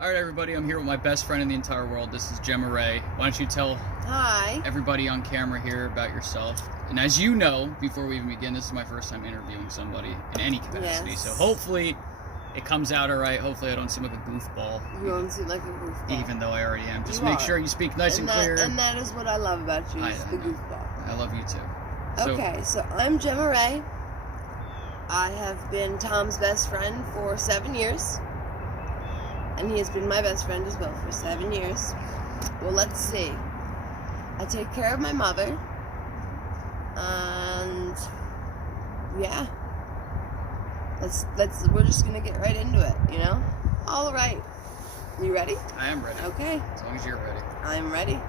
Alright everybody, I'm here with my best friend in the entire world. This is Gemma Ray. Why don't you tell everybody on camera here about yourself? And as you know, before we even begin, this is my first time interviewing somebody in any capacity. Yes. So hopefully it comes out alright. Hopefully I don't seem like a goofball. You don't seem like a goofball. Even though I already am. Just You make are. sure you speak nice and clear. And that is what I love about you, is the know. goofball. I love you too. Okay, so I'm Gemma Ray. I have been Tom's best friend for 7 years. And he has been my best friend as well for 7 years. Well, let's see. I take care of my mother. And yeah. We're just gonna get right into it, you know? Alright. You ready? I am ready. Okay. As long as you're ready. I'm ready.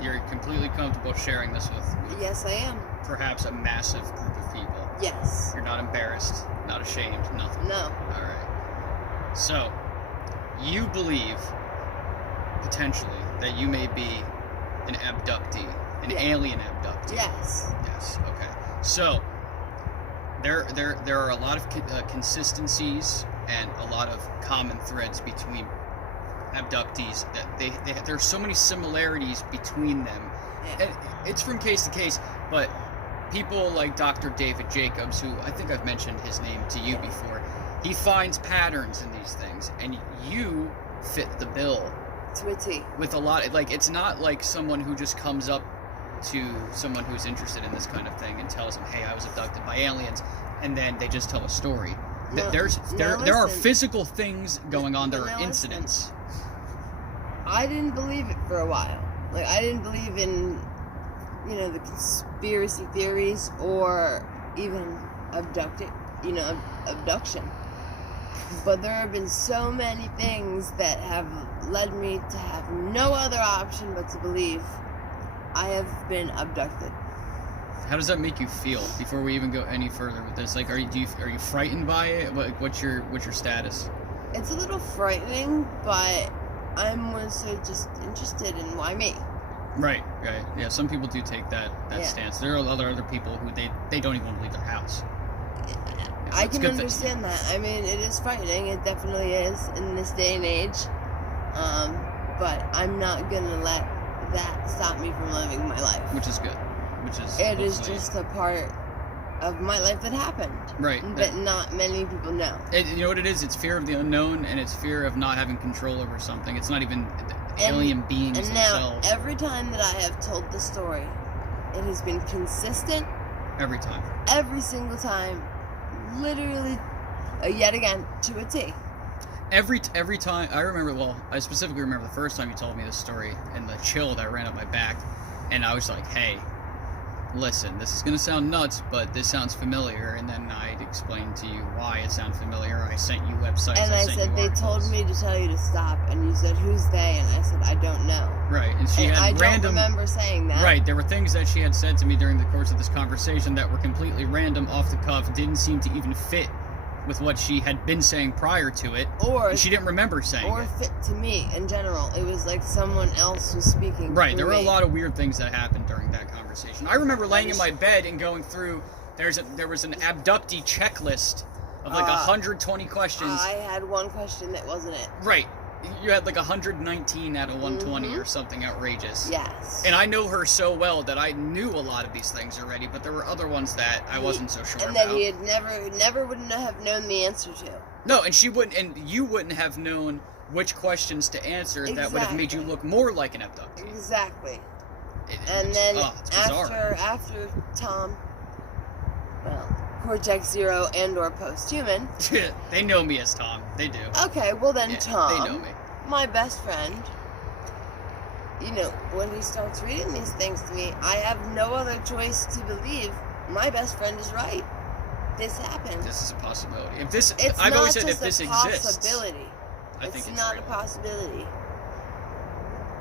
You're completely comfortable sharing this with Yes, I am. perhaps a massive group of people. Yes. You're not embarrassed, not ashamed, nothing. No. Alright. So, you believe, potentially, that you may be an abductee, an alien abductee. Yes. Yes, okay. So, there are a lot of consistencies and a lot of common threads between abductees. That there's so many similarities between them. Yeah. And it's from case to case, but people like Dr. David Jacobs, who I think I've mentioned his name to you before, he finds patterns in these things, and you fit the bill. To a T. With a lot, like, it's not like someone who just comes up to someone who's interested in this kind of thing and tells them, hey, I was abducted by aliens, and then they just tell a story. No, There are listen. physical things going on, there Now are listen. incidents. I didn't believe it for a while. Like, I didn't believe in, the conspiracy theories or even abduction. But there have been so many things that have led me to have no other option but to believe I have been abducted. How does that make you feel before we even go any further with this? Like, are you frightened by it? What's your status? It's a little frightening, but I'm more so just interested in why me. Right. Yeah, some people do take that stance. There are other people who they don't even want to leave their house. Yeah, I can understand that. I mean, it is frightening. It definitely is in this day and age. But I'm not gonna let that stop me from living my life. Which is good. It is just a part of my life that happened. Right. That not many people know. You know what it is? It's fear of the unknown, and it's fear of not having control over something. It's not even alien beings themselves. Now, every time that I have told the story, it has been consistent. Every time. Every single time. Literally, yet again, to a T. Every time. I specifically remember the first time you told me this story, and the chill that ran up my back, and I was like, hey, listen, this is going to sound nuts, but this sounds familiar. And then I'd explain to you why it sounds familiar. I sent you websites. And I said, they told me to tell you to stop. And you said, who's they? And I said, I don't know. Right. And she had I random. don't remember saying that. Right. There were things that she had said to me during the course of this conversation that were completely random, off the cuff, didn't seem to even fit with what she had been saying prior to it. Or she didn't remember saying it. Or fit to me in general. It was like someone else was speaking. Right, there were me. a lot of weird things that happened during that conversation. I remember laying in my bed and going through, there was an abductee checklist of like 120 questions. I had one question that wasn't it. Right. You had like 119 out of 120 or something outrageous. Yes. And I know her so well that I knew a lot of these things already, but there were other ones that I wasn't so sure and about. that he had never would have known the answer to. No, and you wouldn't have known which questions to answer that would have made you look more like an abductee. Exactly. And then after Tom, Cortex Zero and or Posthuman. They know me as Tom. They do. Okay, well then Tom, they know me. My best friend, when he starts reading these things to me, I have no other choice to believe my best friend is right. This happened. This is a possibility. I've always said if this exists, possibility. I think it's not real. a possibility.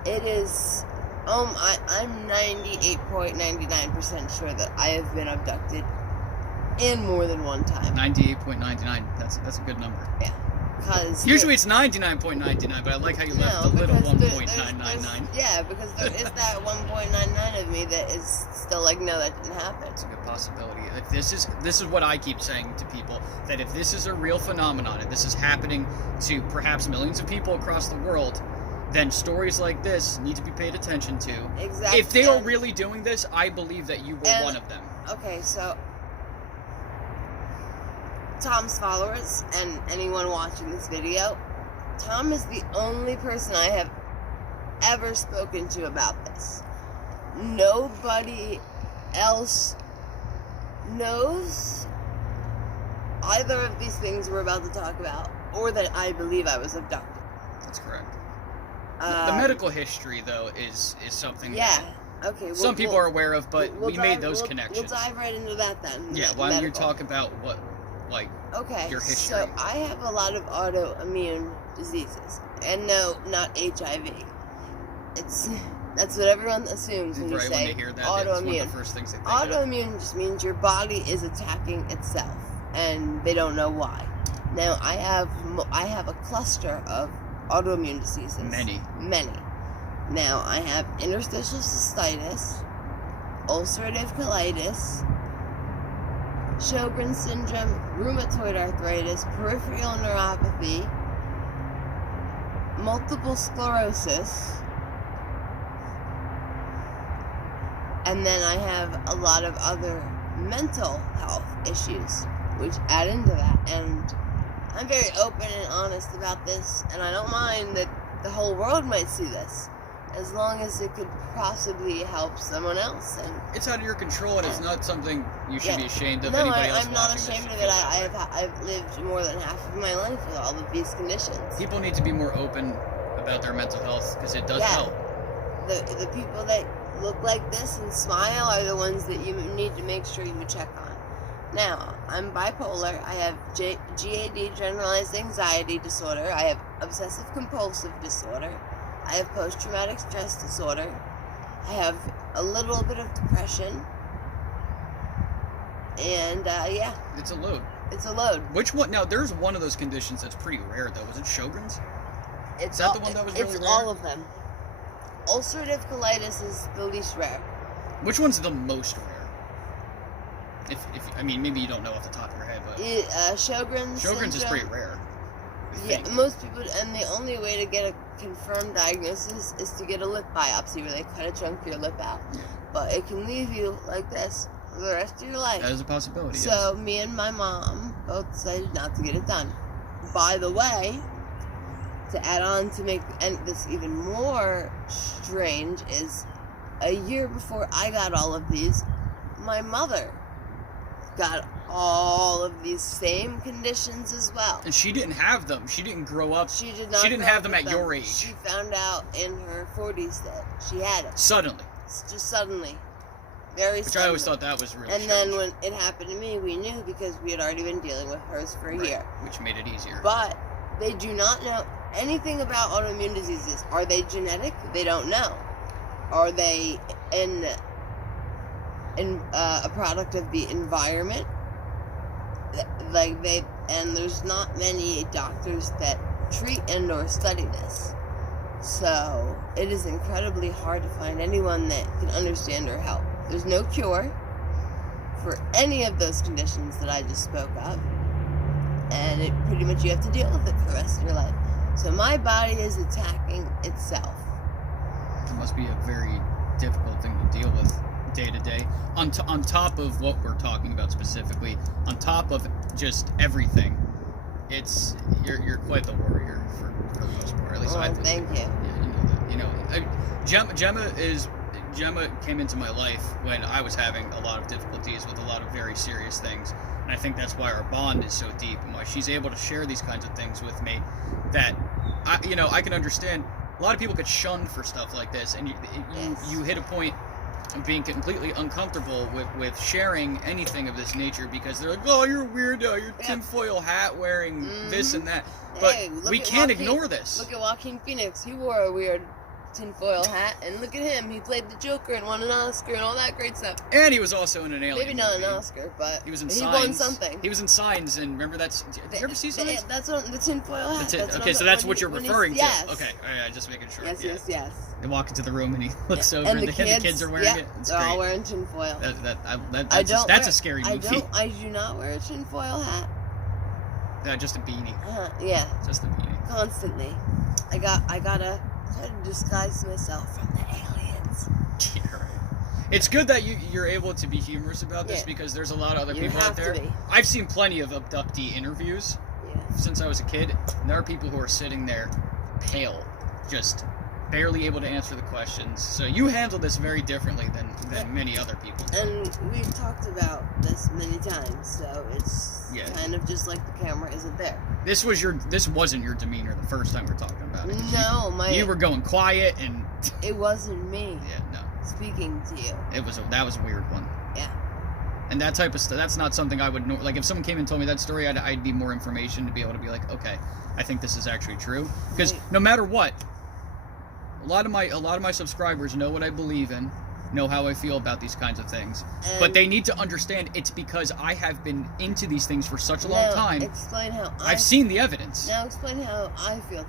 It is. I'm 98.99% sure that I have been abducted in more than one time. 98.99. That's a good number. Yeah. because usually it's 99.99, but I like how you left the little 1.999. Yeah, because there is that 1.99 of me that is still like, no, that didn't happen. It's a good possibility. Like, this is what I keep saying to people, that if this is a real phenomenon and this is happening to perhaps millions of people across the world, then stories like this need to be paid attention to. Exactly. If they are really doing this, I believe that you were one of them. Okay, so Tom's followers and anyone watching this video, Tom is the only person I have ever spoken to about this. Nobody else knows either of these things we're about to talk about, or that I believe I was abducted. That's correct. The medical history, though, is something that okay, some people are aware of, but we made those connections. We'll dive right into that then. Yeah, why don't you talk about what, like, your history? So I have a lot of autoimmune diseases, and no, not HIV. That's what everyone assumes when you say when they hear that, autoimmune. It's one of the first things they think Autoimmune just means your body is attacking itself, and they don't know why. Now I have a cluster of autoimmune diseases. Many. Now I have interstitial cystitis, ulcerative colitis, Sjogren's syndrome, rheumatoid arthritis, peripheral neuropathy, multiple sclerosis, and then I have a lot of other mental health issues which add into that. And I'm very open and honest about this, and I don't mind that the whole world might see this, as long as it could possibly help someone else. And it's out of your control, and it's not something you should be ashamed of. No, anybody else I'm not ashamed of it. I've lived more than half of my life with all of these conditions. People need to be more open about their mental health, because it does help. The people that look like this and smile are the ones that you need to make sure you check on. Now, I'm bipolar. I have GAD, generalized anxiety disorder. I have obsessive compulsive disorder. I have post-traumatic stress disorder. I have a little bit of depression. And, It's a load. It's a load. Which one? Now, there's one of those conditions that's pretty rare, though. Was it Sjogren's? Is that the one that was really rare? It's all of them. Ulcerative colitis is the least rare. Which one's the most rare? If I mean, maybe you don't know off the top of your head, but Sjogren's is pretty rare. Yeah, most people, and the only way to get a confirmed diagnosis is to get a lip biopsy, where they cut a chunk of your lip out. Yeah. But it can leave you like this for the rest of your life. That is a possibility. So me and my mom both decided not to get it done. By the way, to add on to make this even more strange, is a year before I got all of these, my mother got all of these same conditions as well. And she didn't have them. She didn't grow up. She did not. She didn't have them at your age. She found out in her 40s that she had it. Suddenly. Just suddenly. Very suddenly. Which I always thought that was really strange. And then when it happened to me, we knew, because we had already been dealing with hers for a year. Which made it easier. But they do not know anything about autoimmune diseases. Are they genetic? They don't know. Are they a product of the environment? And there's not many doctors that treat and or study this. So it is incredibly hard to find anyone that can understand or help. There's no cure for any of those conditions that I just spoke of. And it pretty much, you have to deal with it for the rest of your life. So my body is attacking itself. It must be a very difficult thing to deal with day to day. On top of what we're talking about specifically, on top of just everything, you're quite the warrior for the most part. At least I believe. Thank you. Yeah, you know that. Gemma came into my life when I was having a lot of difficulties with a lot of very serious things, and I think that's why our bond is so deep, and why she's able to share these kinds of things with me that I can understand. A lot of people get shunned for stuff like this, and you hit a point of being completely uncomfortable with sharing anything of this nature, because they're like, oh, you're a weirdo, you're tinfoil hat wearing this and that. But we can't ignore this. Look at Joaquin Phoenix. He wore a weird tinfoil hat, and look at him. He played the Joker and won an Oscar and all that great stuff. And he was also in an Alien Maybe not movie. an Oscar, but he was in he Signs. won something. He was in Signs, and remember that's... Did you ever see Signs? That's what the tinfoil hat. Okay, so that's what you're referring to. Yes. Okay, all right, just making sure. Yes. They walk into the room and he looks over and and the kids are wearing it. It's they're great. all wearing tinfoil. That's a scary movie. I do not wear a tinfoil hat. Just a beanie. Yeah. Just a beanie. Constantly. I gotta try to disguise myself from the aliens. Yeah, right. It's good that you're able to be humorous about this because there's a lot of other people out there. I've seen plenty of abductee interviews since I was a kid. And there are people who are sitting there pale, just barely able to answer the questions. So you handle this very differently than many other people. And we've talked about this many times, so it's kind of just like the camera isn't there. This wasn't your demeanor the first time we were talking about it. No, you were going quiet and it wasn't me. Yeah, no. Speaking to you. That was a weird one. Yeah. And that type of stuff, that's not something I would know. Like, if someone came and told me that story, I'd need more information to be able to be like, okay, I think this is actually true. Because no matter what, a lot of my subscribers know what I believe in, know how I feel about these kinds of things. But they need to understand it's because I have been into these things for such a long time. Explain how I've seen the evidence. Now explain how I feel.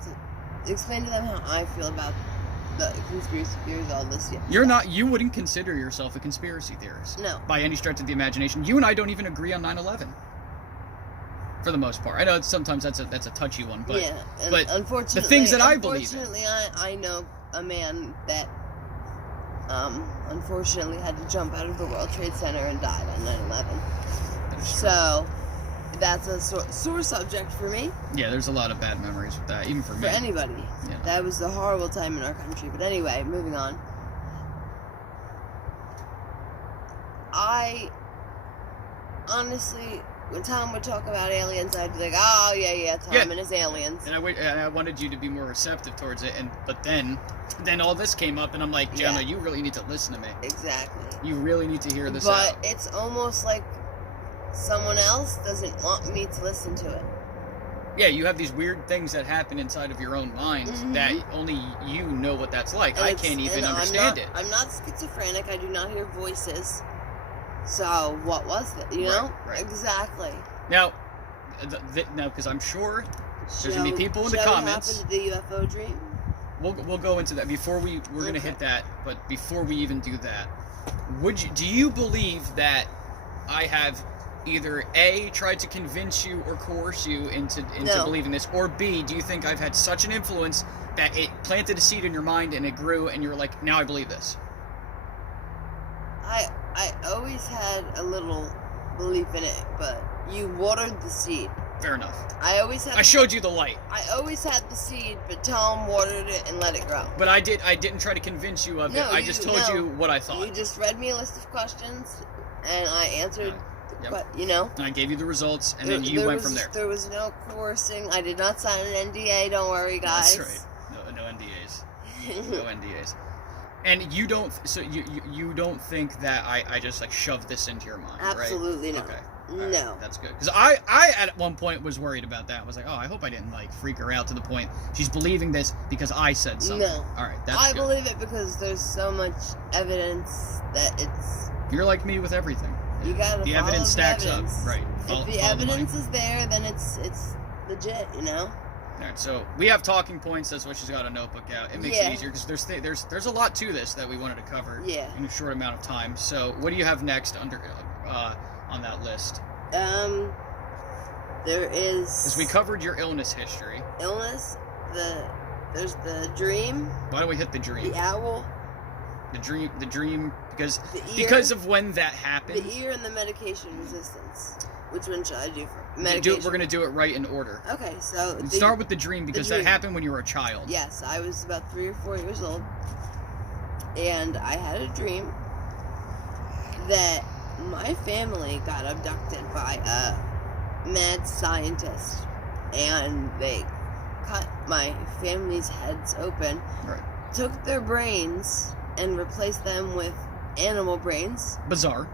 Explain to them how I feel about the conspiracy theories, all this. You wouldn't consider yourself a conspiracy theorist. No. By any stretch of the imagination. You and I don't even agree on 9/11. For the most part. I know sometimes that's a touchy one, but but unfortunately, the things that I believe in. Unfortunately, I know a man that unfortunately had to jump out of the World Trade Center and died on 9/11. So that's a sore subject for me. Yeah, there's a lot of bad memories with that, even for me. For anybody. Yeah. That was a horrible time in our country. But anyway, moving on. I honestly, when Tom would talk about aliens, I'd be like, oh, yeah, Tom and his aliens. And I wanted you to be more receptive towards it, but then all this came up, and I'm like, Gemma, you really need to listen to me. Exactly. You really need to hear this out. But it's almost like someone else doesn't want me to listen to it. Yeah, you have these weird things that happen inside of your own mind that only you know what that's like. I can't even understand it. I'm not schizophrenic. I do not hear voices. So, what was it? You know? Right. Exactly. Now, because I'm sure there's going to be people in the comments. What happened to the UFO dream? We'll go into that. We're going to hit that, but before we even do that, do you believe that I have either A, tried to convince you or coerce you into believing this, or B, do you think I've had such an influence that it planted a seed in your mind and it grew and you're like, now I believe this? I always had a little belief in it, but you watered the seed. Fair enough. I showed you the light. I always had the seed, but Tom watered it and let it grow. But I didn't try to convince you of it. I just told you what I thought. You just read me a list of questions, and I answered. But And I gave you the results, and then you went from there. There was no coercing. I did not sign an NDA. Don't worry, guys. That's right. No NDAs. No NDAs. And you don't. So you don't think that I just like shoved this into your mind, Absolutely right? not. Okay. No. Right, that's good. Because I at one point was worried about that. I was like, oh, I hope I didn't like freak her out to the point she's believing this because I said something. No. All right, that's I good. believe it because there's so much evidence that it's. You're like me with everything. You gotta the follow evidence stacks the evidence. up, right? If the evidence is there, then it's legit, you know. All right, so we have talking points. That's why she's got a notebook out. It makes it easier because there's a lot to this that we wanted to cover in a short amount of time. So what do you have next under on that list? There is. Because we covered your illness history. There's the dream. Why don't we hit the dream? The owl. The dream because of when that happened. The ear and the medication resistance. Which one should I do for medication? We're gonna do it right in order. Okay, so start with the dream because that happened when you were a child. Yes, I was about 3 or 4 years old, and I had a dream that my family got abducted by a mad scientist, and they cut my family's heads open, took their brains, and replaced them with animal brains. Bizarre.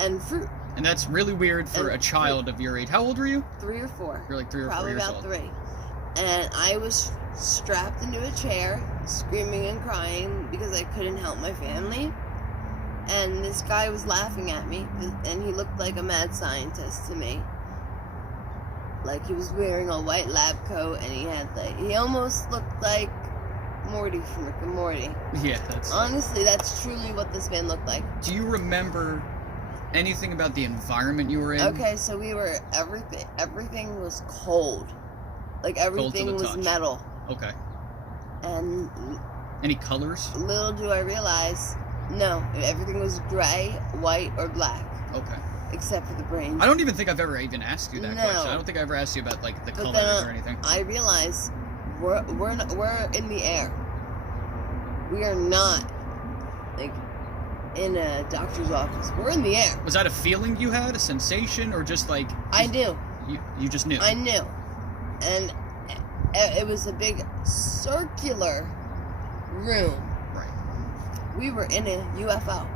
And fruit. And that's really weird for a child of your age. How old were you? 3 or 4. You're like 3 or 4 years old. Probably about 3. And I was strapped into a chair, screaming and crying because I couldn't help my family. And this guy was laughing at me, and he looked like a mad scientist to me. Like, he was wearing a white lab coat, and he almost looked like Morty from Rick and Morty. Yeah, that's... Honestly, that's truly what this man looked like. Do you remember anything about the environment you were in? Okay, so everything was cold. Like, everything was metal. Okay. And... Any colors? Little do I realize, no, everything was gray, white, or black. Okay. Except for the brains. I don't even think I've ever even asked you that question. I don't think I ever asked you about, like, the colors or anything. I realize we're in the air. We are not, like, in a doctor's office. We're in the air. Was that a feeling you had, a sensation, or just like... I knew. You just knew? I knew. And it was a big circular room. Right. We were in a UFO.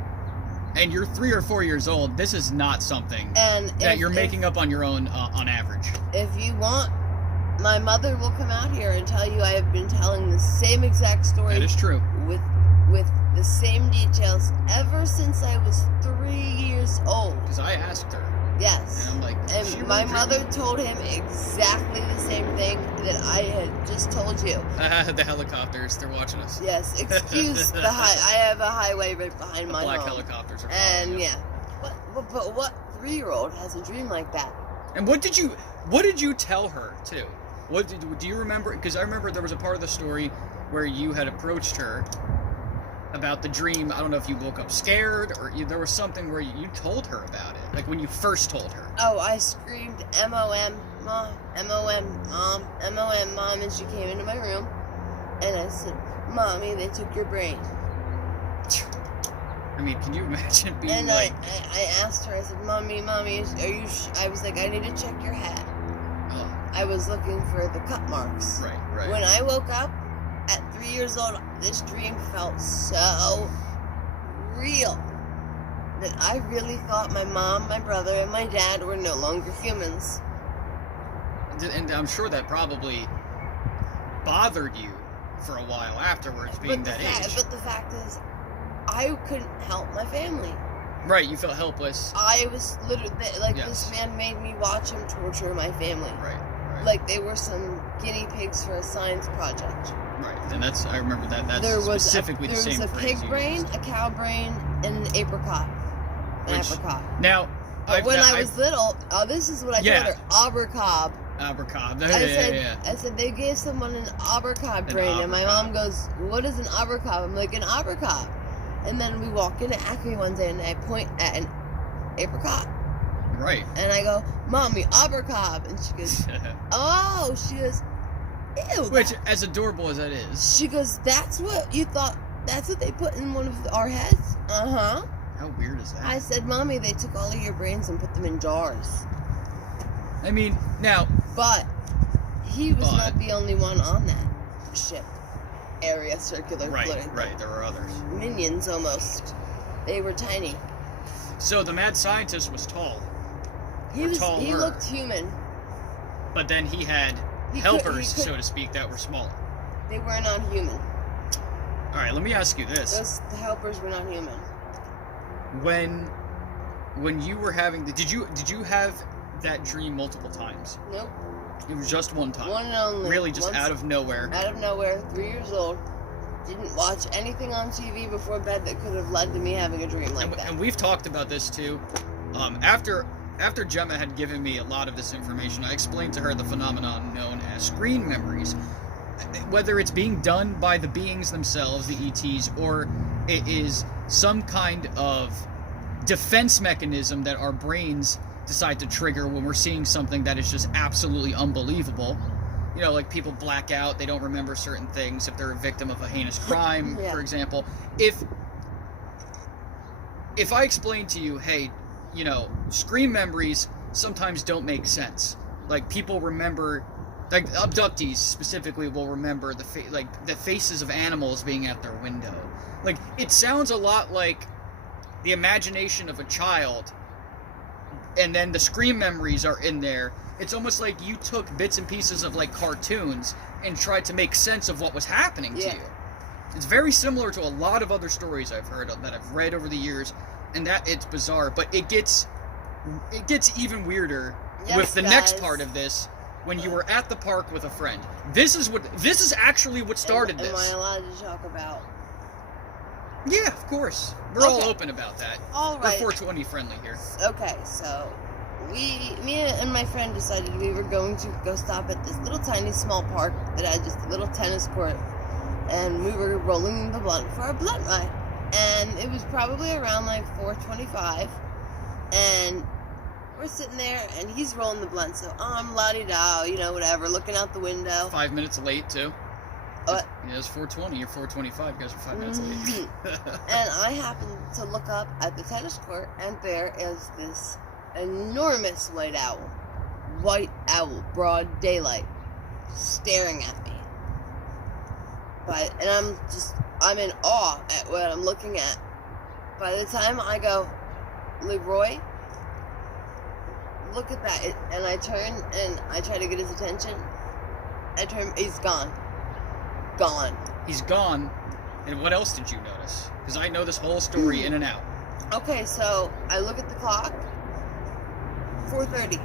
And you're 3 or 4 years old. This is not something that you're making up on your own on average. If you want, my mother will come out here and tell you I have been telling the same exact story. That is true. With the same details ever since I was 3 years old. Because I asked her. Yes. And I'm like, and my mother told him exactly the same thing that I had just told you. The helicopters, they're watching us. Yes, excuse the I have a highway right behind my black home. Helicopters are and us. Yeah. But what 3-year-old has a dream like that? And what did you tell her too? Do you remember? Because I remember there was a part of the story where you had approached her about the dream. I don't know if you woke up scared or there was something where you told her about it, like when you first told her. Oh, I screamed M-O-M, Mom, M-O-M, Mom, M-O-M, Mom, and she came into my room, and I said, Mommy, they took your brain. I mean, can you imagine being and like... I asked her, I said, Mommy, are you I was like, I need to check your hat. Oh. I was looking for the cut marks. Right. When I woke up, at 3 years old, this dream felt so real that I really thought my mom, my brother, and my dad were no longer humans. And I'm sure that probably bothered you for a while afterwards, being that age. But the fact is, I couldn't help my family. Right, you felt helpless. I was literally, This man made me watch him torture my family. Right. Like they were some guinea pigs for a science project. Right, and I remember that. That's specifically the same phrase. There was a pig brain, a cow brain, and an apricot. Apricot. Now, when I was little, this is what I told her, abercob. Abercob. I said they gave someone an abercob brain, and my mom goes, "What is an abercob?" I'm like, an abercob. And then we walk into Acme one day, and I point at an apricot. Right. And I go, Mommy, abercob. And she goes, oh. She goes, ew. Which, as adorable as that is. She goes, that's what you thought, that's what they put in one of our heads? Uh-huh. How weird is that? I said, Mommy, they took all of your brains and put them in jars. I mean, now... But he was not the only one on that ship. Area circular floating. Right, there were others. Minions, almost. They were tiny. So the mad scientist was tall. He looked human. But then he had helpers, so to speak, that were smaller. They were not human. All right, let me ask you this. The helpers were not human. When you were having did you have that dream multiple times? Nope. It was just one time. One and only. Really, just out of nowhere. Out of nowhere, 3 years old. Didn't watch anything on TV before bed that could have led to me having a dream like that. And we've talked about this too. After Gemma had given me a lot of this information, I explained to her the phenomenon known as screen memories. Whether it's being done by the beings themselves, the ETs, or it is some kind of defense mechanism that our brains decide to trigger when we're seeing something that is just absolutely unbelievable. You know, like people black out, they don't remember certain things if they're a victim of a heinous crime, for example. If I explain to you, hey, you know, screen memories sometimes don't make sense. Like people remember, like abductees specifically will remember the faces of animals being at their window. Like it sounds a lot like the imagination of a child and then the scream memories are in there. It's almost like you took bits and pieces of like cartoons and tried to make sense of what was happening to you. It's very similar to a lot of other stories I've heard that I've read over the years, and that it's bizarre. But it gets even weirder with the next part of this. When you were at the park with a friend, this is actually what started this. Am I allowed to talk about? Yeah, of course. We're all open about that. All right. We're 420 friendly here. Okay, so me and my friend decided we were going to go stop at this little tiny small park that had just a little tennis court, and we were rolling the blunt for a blunt ride, and it was probably around like 4:25, and we're sitting there, and he's rolling the blunt, so I'm la-di-da, you know, whatever, looking out the window. 5 minutes late, too. What? Yeah, it's 4:20, you're 4:25, you guys are 5 minutes late. And I happened to look up at the tennis court, and there is this enormous white owl, broad daylight, staring at me. And I'm in awe at what I'm looking at. By the time I go, Leroy, look at that, and I turn and I try to get his attention. He's gone. Gone. He's gone. And what else did you notice? Because I know this whole story in and out. Okay, so I look at the clock. 4:30.